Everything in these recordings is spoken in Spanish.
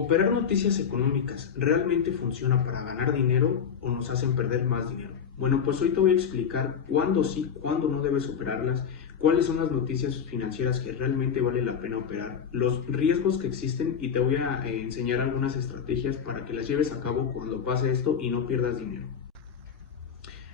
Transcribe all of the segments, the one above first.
¿Operar noticias económicas realmente funciona para ganar dinero o nos hacen perder más dinero? Bueno, pues hoy te voy a explicar cuándo sí, cuándo no debes operarlas, cuáles son las noticias financieras que realmente vale la pena operar, los riesgos que existen y te voy a enseñar algunas estrategias para que las lleves a cabo cuando pase esto y no pierdas dinero.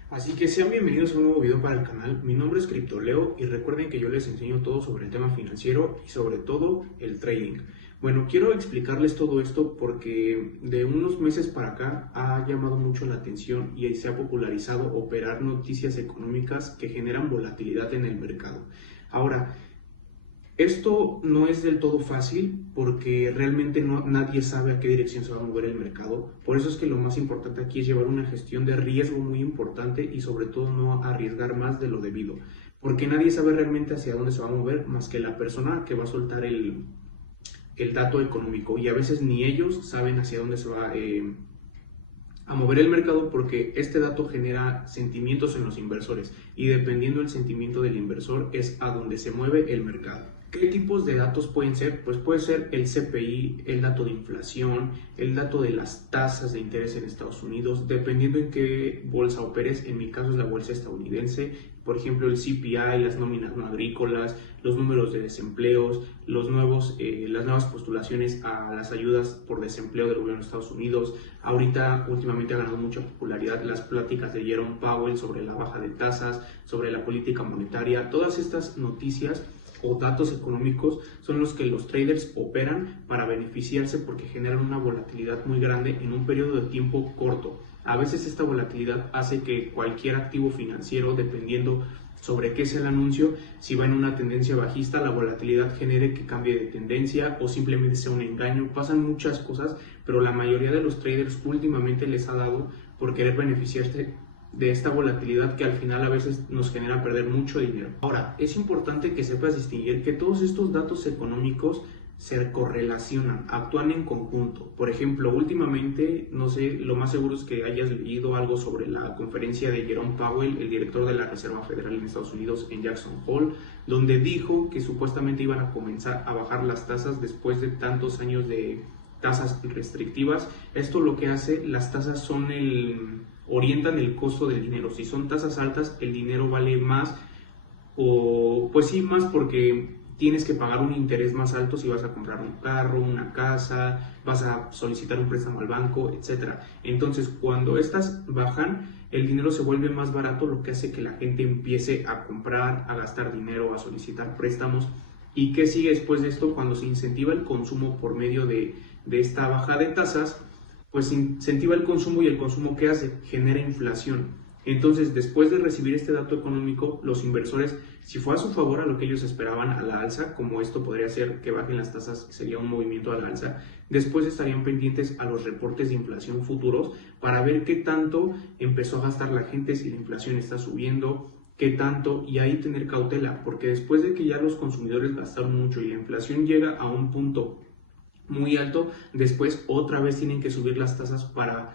Así que sean bienvenidos a un nuevo video para el canal. Mi nombre es CryptoLeo y recuerden que yo les enseño todo sobre el tema financiero y sobre todo el trading. Bueno, quiero explicarles todo esto porque de unos meses para acá ha llamado mucho la atención y se ha popularizado operar noticias económicas que generan volatilidad en el mercado. Ahora, esto no es del todo fácil porque realmente nadie sabe a qué dirección se va a mover el mercado. Por eso es que lo más importante aquí es llevar una gestión de riesgo muy importante y sobre todo no arriesgar más de lo debido. Porque nadie sabe realmente hacia dónde se va a mover más que la persona que va a soltar el dato económico. Y a veces ni ellos saben hacia dónde se va a mover el mercado porque este dato genera sentimientos en los inversores. Y dependiendo del sentimiento del inversor es a donde se mueve el mercado. ¿Qué tipos de datos pueden ser? Pues puede ser el CPI, el dato de inflación, el dato de las tasas de interés en Estados Unidos, dependiendo en qué bolsa operes. En mi caso es la bolsa estadounidense. Por ejemplo, el CPI, las nóminas no agrícolas, los números de desempleos, las nuevas postulaciones a las ayudas por desempleo del gobierno de Estados Unidos. Ahorita, últimamente ha ganado mucha popularidad las pláticas de Jerome Powell sobre la baja de tasas, sobre la política monetaria. Todas estas noticias o datos económicos son los que los traders operan para beneficiarse porque generan una volatilidad muy grande en un periodo de tiempo corto. A veces esta volatilidad hace que cualquier activo financiero, dependiendo sobre qué sea el anuncio, si va en una tendencia bajista, la volatilidad genere que cambie de tendencia o simplemente sea un engaño. Pasan muchas cosas, pero la mayoría de los traders últimamente les ha dado por querer beneficiarse de esta volatilidad que al final a veces nos genera perder mucho dinero. Ahora, es importante que sepas distinguir que todos estos datos económicos se correlacionan, actúan en conjunto. Por ejemplo, últimamente, no sé, lo más seguro es que hayas leído algo sobre la conferencia de Jerome Powell, el director de la Reserva Federal en Estados Unidos, en Jackson Hole, donde dijo que supuestamente iban a comenzar a bajar las tasas después de tantos años de tasas restrictivas. Esto lo que hace, las tasas orientan el costo del dinero. Si son tasas altas, el dinero vale más, o pues sí, más porque tienes que pagar un interés más alto si vas a comprar un carro, una casa, vas a solicitar un préstamo al banco, etc. Entonces, cuando estas bajan, el dinero se vuelve más barato, lo que hace que la gente empiece a comprar, a gastar dinero, a solicitar préstamos. ¿Y qué sigue después de esto? Cuando se incentiva el consumo por medio de esta baja de tasas, pues incentiva el consumo y el consumo ¿qué hace? Genera inflación. Entonces, después de recibir este dato económico, los inversores, si fue a su favor a lo que ellos esperaban a la alza, como esto podría ser que bajen las tasas, sería un movimiento a la alza, después estarían pendientes a los reportes de inflación futuros para ver qué tanto empezó a gastar la gente, si la inflación está subiendo, qué tanto, y ahí tener cautela, porque después de que ya los consumidores gastaron mucho y la inflación llega a un punto muy alto, después otra vez tienen que subir las tasas para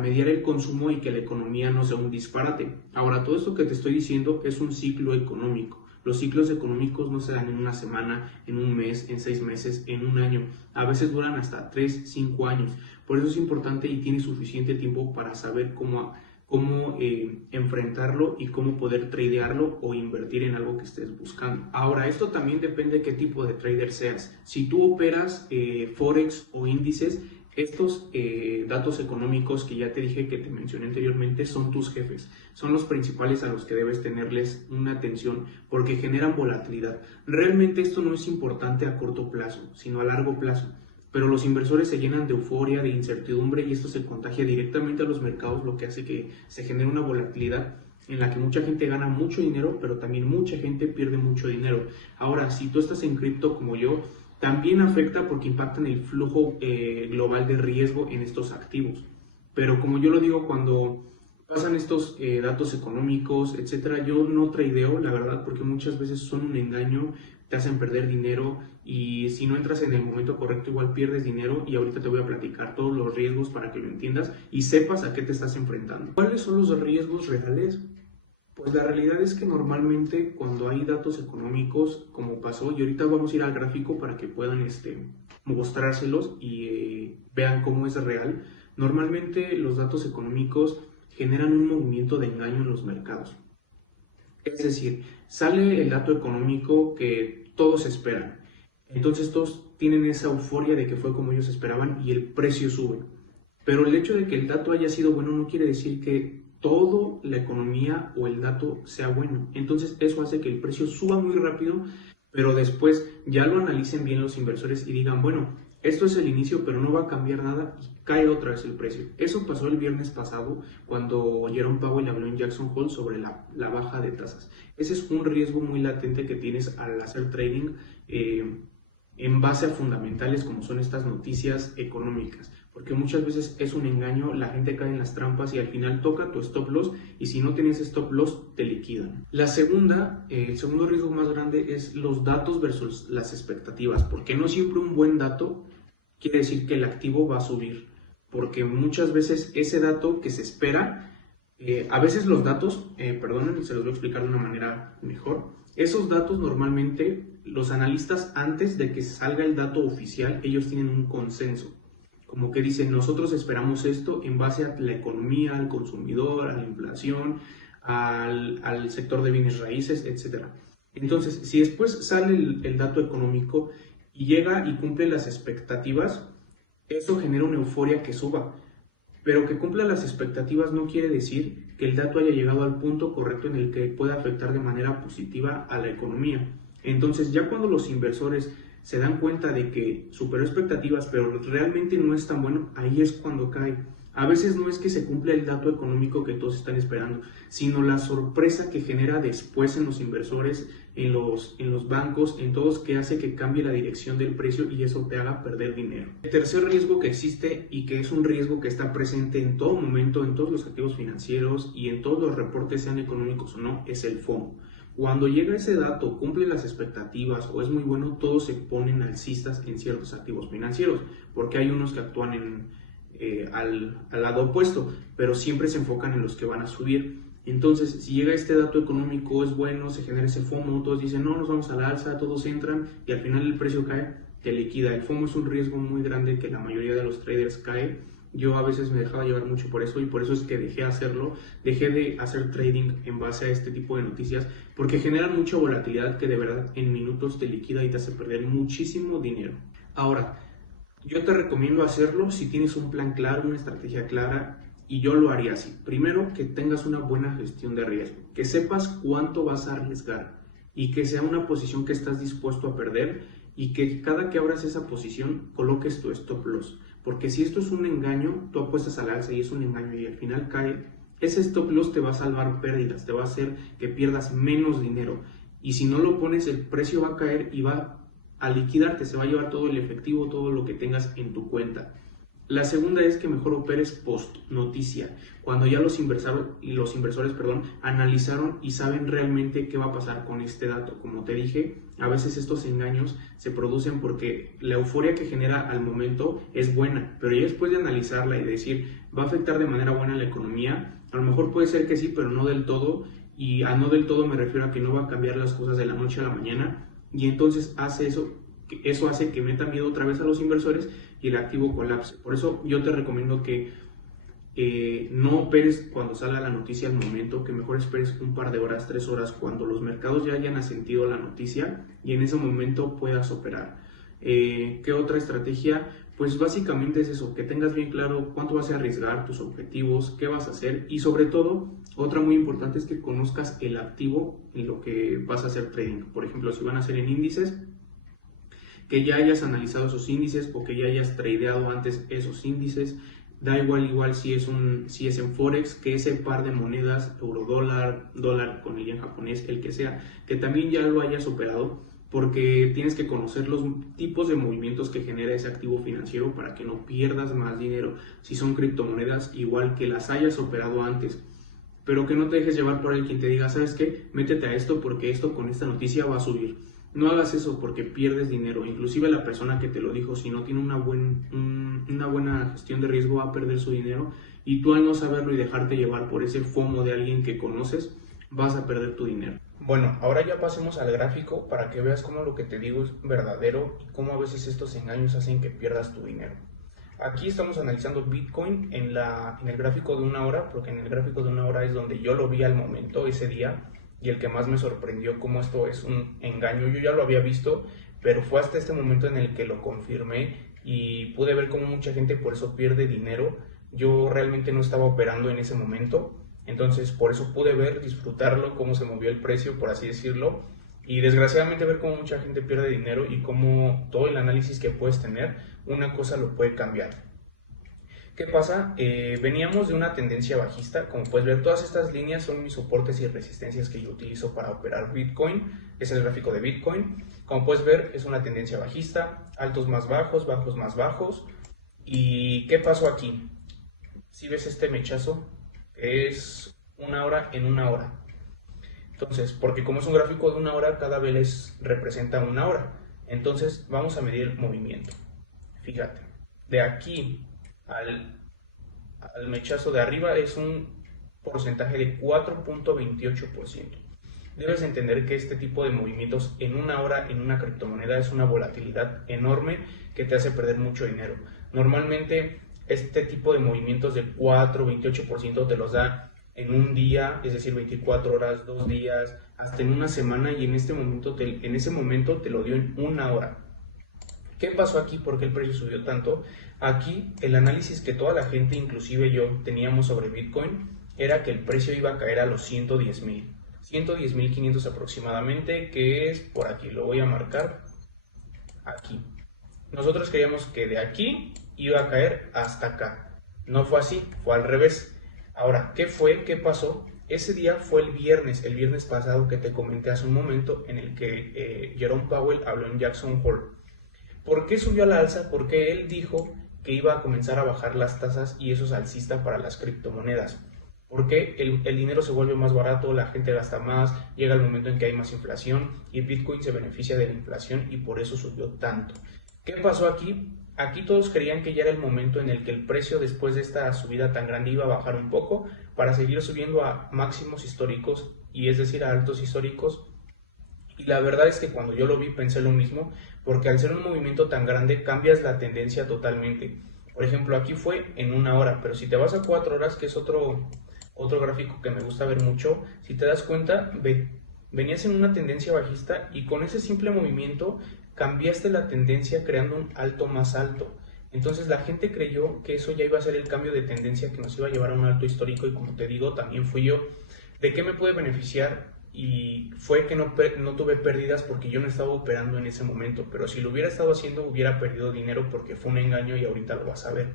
mediar el consumo y que la economía no sea un disparate. Ahora, todo esto que te estoy diciendo es un ciclo económico. Los ciclos económicos no se dan en una semana, en un mes, en 6 meses, en un año. A veces duran hasta 3, 5 años. Por eso es importante y tienes suficiente tiempo para saber cómo enfrentarlo y cómo poder tradearlo o invertir en algo que estés buscando. Ahora, esto también depende de qué tipo de trader seas. Si tú operas Forex o índices, estos datos económicos que ya te dije, que te mencioné anteriormente, son tus jefes, son los principales a los que debes tenerles una atención porque generan volatilidad. Realmente esto no es importante a corto plazo, sino a largo plazo. Pero los inversores se llenan de euforia, de incertidumbre y esto se contagia directamente a los mercados, lo que hace que se genere una volatilidad en la que mucha gente gana mucho dinero, pero también mucha gente pierde mucho dinero. Ahora, si tú estás en cripto como yo, también afecta porque impactan el flujo global de riesgo en estos activos. Pero como yo lo digo, cuando pasan estos datos económicos, etcétera, yo no tradeo, la verdad, porque muchas veces son un engaño, te hacen perder dinero y si no entras en el momento correcto igual pierdes dinero, y ahorita te voy a platicar todos los riesgos para que lo entiendas y sepas a qué te estás enfrentando. ¿Cuáles son los riesgos reales Pues la realidad es que normalmente cuando hay datos económicos, como pasó, y ahorita vamos a ir al gráfico para que puedan mostrárselos y vean cómo es real, normalmente los datos económicos generan un movimiento de engaño en los mercados. Es decir, sale el dato económico que todos esperan. Entonces todos tienen esa euforia de que fue como ellos esperaban y el precio sube. Pero el hecho de que el dato haya sido bueno no quiere decir que toda la economía o el dato sea bueno. Entonces eso hace que el precio suba muy rápido, pero después ya lo analicen bien los inversores y digan, bueno, esto es el inicio, pero no va a cambiar nada y cae otra vez el precio. Eso pasó el viernes pasado cuando Jerome Powell habló en Jackson Hole sobre la baja de tasas. Ese es un riesgo muy latente que tienes al hacer trading en base a fundamentales como son estas noticias económicas, porque muchas veces es un engaño, la gente cae en las trampas y al final toca tu stop loss y si no tienes stop loss te liquidan. El segundo riesgo más grande es los datos versus las expectativas, porque no siempre un buen dato quiere decir que el activo va a subir, porque muchas veces ese dato que se espera, a veces los datos, perdonen, se los voy a explicar de una manera mejor. Esos datos normalmente los analistas antes de que salga el dato oficial, ellos tienen un consenso. Como que dicen, nosotros esperamos esto en base a la economía, al consumidor, a la inflación, al sector de bienes raíces, etc. Entonces, si después sale el dato económico y llega y cumple las expectativas, eso genera una euforia que suba. Pero que cumpla las expectativas no quiere decir que el dato haya llegado al punto correcto en el que pueda afectar de manera positiva a la economía. Entonces, ya cuando los inversores se dan cuenta de que superó expectativas, pero realmente no es tan bueno, ahí es cuando cae. A veces no es que se cumpla el dato económico que todos están esperando, sino la sorpresa que genera después en los inversores, en los bancos, en todos, que hace que cambie la dirección del precio y eso te haga perder dinero. El tercer riesgo que existe y que es un riesgo que está presente en todo momento, en todos los activos financieros y en todos los reportes, sean económicos o no, es el FOMO. Cuando llega ese dato, cumple las expectativas o es muy bueno, todos se ponen alcistas en ciertos activos financieros, porque hay unos que actúan al lado opuesto, pero siempre se enfocan en los que van a subir. Entonces, si llega este dato económico, es bueno, se genera ese FOMO, todos dicen, no, nos vamos a la alza, todos entran y al final el precio cae, te liquida. El FOMO es un riesgo muy grande que la mayoría de los traders cae. Yo a veces me dejaba llevar mucho por eso y por eso es que dejé hacerlo, dejé de hacer trading en base a este tipo de noticias porque generan mucha volatilidad que de verdad en minutos te liquida y te hace perder muchísimo dinero. Ahora, yo te recomiendo hacerlo si tienes un plan claro, una estrategia clara y yo lo haría así. Primero, que tengas una buena gestión de riesgo, que sepas cuánto vas a arriesgar y que sea una posición que estás dispuesto a perder y que cada que abras esa posición coloques tu stop loss. Porque si esto es un engaño, tú apuestas al alza y es un engaño y al final cae, ese stop loss te va a salvar pérdidas, te va a hacer que pierdas menos dinero. Y si no lo pones, el precio va a caer y va a liquidarte, se va a llevar todo el efectivo, todo lo que tengas en tu cuenta. La segunda es que mejor operes post noticia, cuando ya los inversores analizaron y saben realmente qué va a pasar con este dato. Como te dije, a veces estos engaños se producen porque la euforia que genera al momento es buena, pero ya después de analizarla y decir, va a afectar de manera buena a la economía, a lo mejor puede ser que sí, pero no del todo, y a no del todo me refiero a que no va a cambiar las cosas de la noche a la mañana, y entonces eso hace que meta miedo otra vez a los inversores y el activo colapse. Por eso yo te recomiendo que no operes cuando salga la noticia al momento, que mejor esperes un par de horas, 3 horas, cuando los mercados ya hayan asentido la noticia y en ese momento puedas operar. ¿Qué otra estrategia? Pues básicamente es eso, que tengas bien claro cuánto vas a arriesgar, tus objetivos, qué vas a hacer y sobre todo, otra muy importante es que conozcas el activo en lo que vas a hacer trading. Por ejemplo, si van a ser en índices, que ya hayas analizado esos índices o que ya hayas tradeado antes esos índices. Da igual si es en Forex, que ese par de monedas, euro dólar con el yen japonés, el que sea, que también ya lo hayas operado, porque tienes que conocer los tipos de movimientos que genera ese activo financiero para que no pierdas más dinero. Si son criptomonedas, igual que las hayas operado antes, pero que no te dejes llevar por el quien te diga, ¿sabes qué? Métete a esto porque esto con esta noticia va a subir. No hagas eso porque pierdes dinero. Inclusive la persona que te lo dijo, si no tiene una buena gestión de riesgo, va a perder su dinero. Y tú al no saberlo y dejarte llevar por ese FOMO de alguien que conoces, vas a perder tu dinero. Bueno, ahora ya pasemos al gráfico para que veas cómo lo que te digo es verdadero y cómo a veces estos engaños hacen que pierdas tu dinero. Aquí estamos analizando Bitcoin en el gráfico de una hora, porque en el gráfico de una hora es donde yo lo vi al momento, ese día, y el que más me sorprendió cómo esto es un engaño. Yo ya lo había visto, pero fue hasta este momento en el que lo confirmé y pude ver cómo mucha gente por eso pierde dinero. Yo realmente no estaba operando en ese momento, entonces por eso pude ver, disfrutarlo, cómo se movió el precio, por así decirlo, y desgraciadamente ver cómo mucha gente pierde dinero y cómo todo el análisis que puedes tener, una cosa lo puede cambiar. ¿Qué pasa? Veníamos de una tendencia bajista. Como puedes ver, todas estas líneas son mis soportes y resistencias que yo utilizo para operar Bitcoin. Es el gráfico de Bitcoin. Como puedes ver, es una tendencia bajista, altos más bajos, bajos más bajos. ¿Y qué pasó aquí? Si ves este mechazo, es una hora en una hora. Entonces, porque como es un gráfico de una hora, cada vez representa una hora. Entonces, vamos a medir movimiento. Fíjate, de aquí al mechazo de arriba es un porcentaje de 4.28%. Debes entender que este tipo de movimientos en una hora en una criptomoneda es una volatilidad enorme que te hace perder mucho dinero. Normalmente este tipo de movimientos de 4-28% te los da en un día, es decir, 24 horas, 2 días, hasta en una semana, y en ese momento te lo dio en una hora. ¿Qué pasó aquí? ¿Por qué el precio subió tanto? Aquí el análisis que toda la gente, inclusive yo, teníamos sobre Bitcoin era que el precio iba a caer a los 110.000. 110.500 aproximadamente, que es por aquí, lo voy a marcar aquí. Nosotros creíamos que de aquí iba a caer hasta acá. No fue así, fue al revés. Ahora, ¿qué fue? ¿Qué pasó? Ese día fue el viernes pasado que te comenté hace un momento, en el que Jerome Powell habló en Jackson Hole. ¿Por qué subió a la alza? Porque él dijo que iba a comenzar a bajar las tasas y eso es alcista para las criptomonedas. Porque el dinero se vuelve más barato, la gente gasta más, llega el momento en que hay más inflación y Bitcoin se beneficia de la inflación y por eso subió tanto. ¿Qué pasó aquí? Aquí todos creían que ya era el momento en el que el precio después de esta subida tan grande iba a bajar un poco para seguir subiendo a máximos históricos, y es decir, a altos históricos. Y la verdad es que cuando yo lo vi pensé lo mismo, porque al ser un movimiento tan grande cambias la tendencia totalmente. Por ejemplo, aquí fue en una hora, pero si te vas a 4 horas, que es otro gráfico que me gusta ver mucho, si te das cuenta, venías en una tendencia bajista y con ese simple movimiento cambiaste la tendencia creando un alto más alto. Entonces la gente creyó que eso ya iba a ser el cambio de tendencia que nos iba a llevar a un alto histórico, y como te digo, también fui yo. ¿De qué me puede beneficiar? Y fue que no tuve pérdidas porque yo no estaba operando en ese momento, pero si lo hubiera estado haciendo hubiera perdido dinero porque fue un engaño y ahorita lo vas a ver.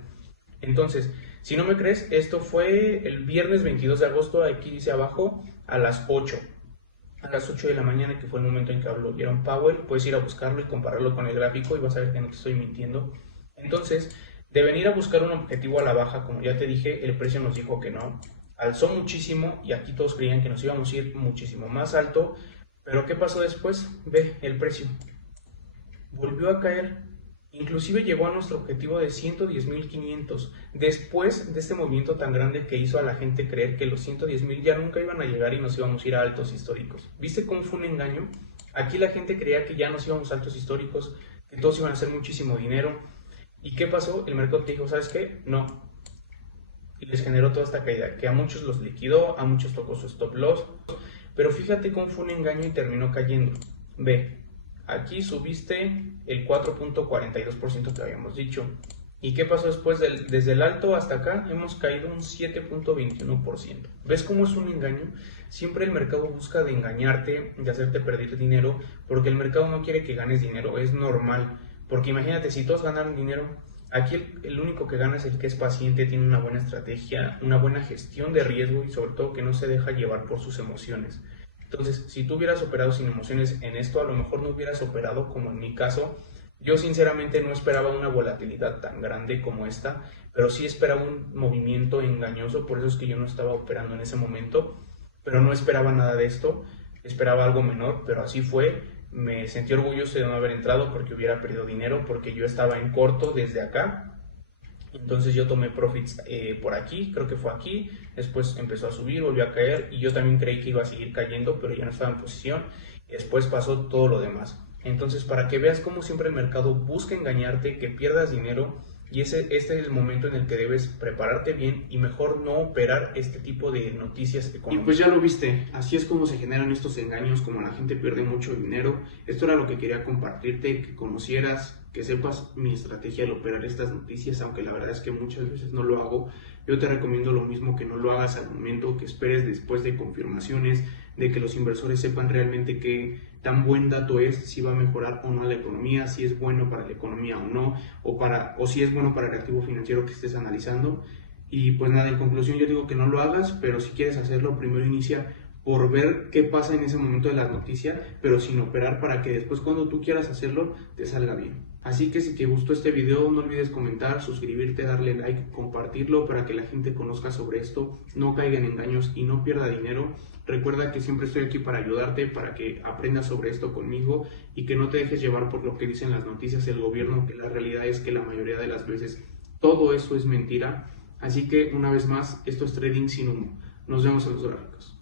Entonces, si no me crees, esto fue el viernes 22 de agosto, aquí dice abajo, a las 8 de la mañana, que fue el momento en que habló Jerome Powell. Puedes ir a buscarlo y compararlo con el gráfico y vas a ver que no te estoy mintiendo. Entonces, de venir a buscar un objetivo a la baja, como ya te dije, el precio nos dijo que no. Alzó muchísimo y aquí todos creían que nos íbamos a ir muchísimo más alto, pero ¿qué pasó después? Ve el precio, volvió a caer, inclusive llegó a nuestro objetivo de 110.500, después de este movimiento tan grande que hizo a la gente creer que los 110.000 ya nunca iban a llegar y nos íbamos a ir a altos históricos. ¿Viste cómo fue un engaño? Aquí la gente creía que ya nos íbamos a altos históricos, que todos iban a hacer muchísimo dinero. ¿Y qué pasó? El mercado te dijo, ¿sabes qué? No. Y les generó toda esta caída, que a muchos los liquidó, a muchos tocó su stop loss, pero fíjate cómo fue un engaño y terminó cayendo. Ve, aquí subiste el 4.42% que habíamos dicho. ¿Y qué pasó después? Desde el alto hasta acá hemos caído un 7.21%. ¿Ves cómo es un engaño? Siempre el mercado busca de engañarte, de hacerte perder dinero, porque el mercado no quiere que ganes dinero, es normal. Porque imagínate, si todos ganaron dinero, aquí el único que gana es el que es paciente, tiene una buena estrategia, una buena gestión de riesgo y sobre todo que no se deja llevar por sus emociones. Entonces, si tú hubieras operado sin emociones en esto, a lo mejor no hubieras operado como en mi caso. Yo sinceramente no esperaba una volatilidad tan grande como esta, pero sí esperaba un movimiento engañoso, por eso es que yo no estaba operando en ese momento, pero no esperaba nada de esto, esperaba algo menor, pero así fue. Me sentí orgulloso de no haber entrado porque hubiera perdido dinero, porque yo estaba en corto desde acá Entonces yo tomé profits por aquí, creo que fue aquí, después empezó a subir, volvió a caer y yo también creí que iba a seguir cayendo, pero ya no estaba en posición y después pasó todo lo demás. Entonces, para que veas cómo siempre el mercado busca engañarte, que pierdas dinero, y este es el momento en el que debes prepararte bien y mejor no operar este tipo de noticias Y económicas. pues ya lo viste, así es como se generan estos engaños, como la gente pierde mucho dinero. Esto era lo que quería compartirte, que conocieras, que sepas mi estrategia al operar estas noticias, aunque la verdad es que muchas veces no lo hago. Yo te recomiendo lo mismo, que no lo hagas al momento, que esperes después de confirmaciones, de que los inversores sepan realmente qué tan buen dato es, si va a mejorar o no la economía, si es bueno para la economía o no, o si es bueno para el activo financiero que estés analizando. Y pues nada, en conclusión yo digo que no lo hagas, pero si quieres hacerlo, primero inicia por ver qué pasa en ese momento de la noticia, pero sin operar, para que después cuando tú quieras hacerlo te salga bien. Así que si te gustó este video, no olvides comentar, suscribirte, darle like, compartirlo para que la gente conozca sobre esto, no caiga en engaños y no pierda dinero. Recuerda que siempre estoy aquí para ayudarte, para que aprendas sobre esto conmigo y que no te dejes llevar por lo que dicen las noticias del gobierno, que la realidad es que la mayoría de las veces todo eso es mentira. Así que una vez más, esto es trading sin humo. Nos vemos en los gráficos.